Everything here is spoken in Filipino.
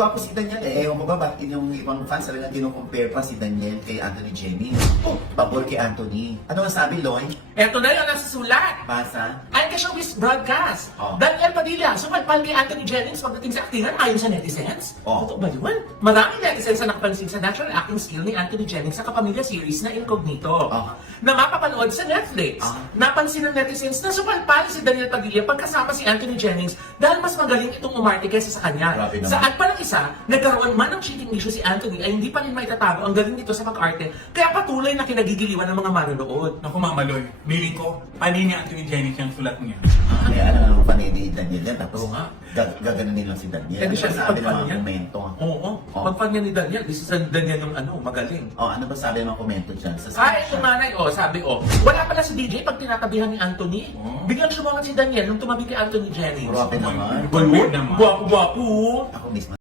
gwapo si Daniel eh. Ewan ko ba bakit yung ibang fans talaga kinukompare pa si Daniel kay Anthony Jennings? Oh, pabor kay Anthony. Ano ang sabi, Loy? Eto na yung nasa sulat. Basa? Ay ka showbiz broadcast. Oh. Daniel Padilla, sumalpal kay Anthony Jennings pagdating sa aktingan ayon sa netizens. Oh. Totoo ba yun? Maraming netizens na nakapansin sa natural acting skill ni Anthony Jennings sa kapamilya series na Incognito. Oh. Na mapapanood sa Netflix. Oh. Napansin ng netizens na sumalpal si Daniel Padilla pagkasama si Anthony Jennings dahil mas magaling itong umarte kaysa sa kanya. Grabe naman. Saan pa ng isa, nagkaroon man ng cheating issue si Anthony ay hindi pa rin maitatago ang galing nito sa pag-arte kaya patuloy na kinagigiliwan ng mga manonood. Naku, Mama Loy, feeling ko, panini Anthony Jennings yung sulat niya. Kaya alam naman pa ni Daniel yan. Tapos Oo nga. gaganunin lang si Daniel. Hindi siya Ano ba sabi ng ipagpan mga niya. komento? Oo. Oh. Pagpan niya ni Daniel, this is Daniel yung magaling. Oh, ano ba sabi ng mga komento dyan? Sa Ito nanay, sabi, wala pala si DJ pag tinatabihan ni Anthony. Oh. Biglang sumangat si Daniel nung tumabi kay Anthony Jennings. Grabe naman. Good naman. Guwapo-guwapo. Ako mismo.